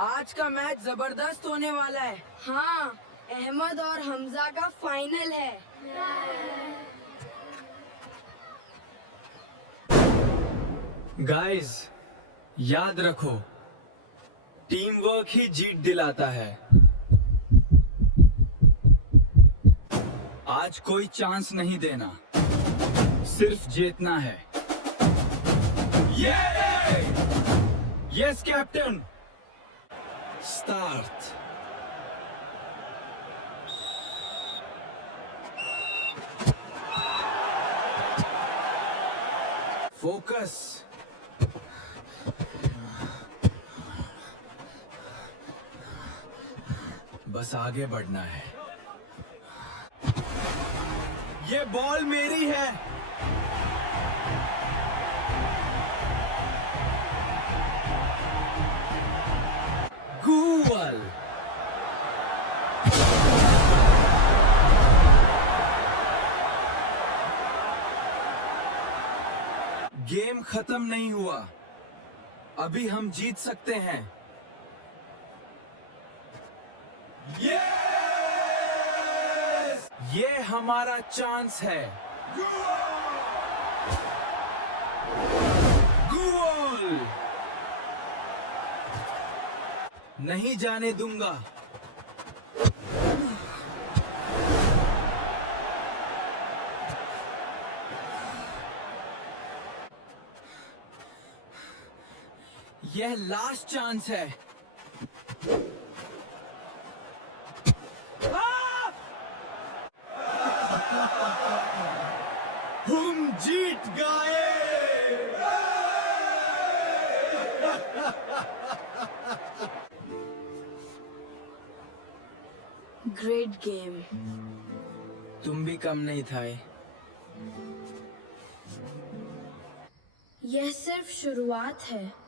आज का मैच जबरदस्त होने वाला है। हाँ, अहमद और हमजा का फाइनल है। गाइस, याद रखो, टीम वर्क ही जीत दिलाता है। आज कोई चांस नहीं देना, सिर्फ जीतना है। Yes captain. स्टार्ट। फोकस। बस आगे बढ़ना है। ये बॉल मेरी है। गोल। गेम खत्म नहीं हुआ, अभी हम जीत सकते हैं। ये हमारा चांस है। गोल। नहीं जाने दूंगा। यह लास्ट चांस है। हम जीत गए। Great game. तुम भी कम नहीं था। यह सिर्फ शुरुआत है।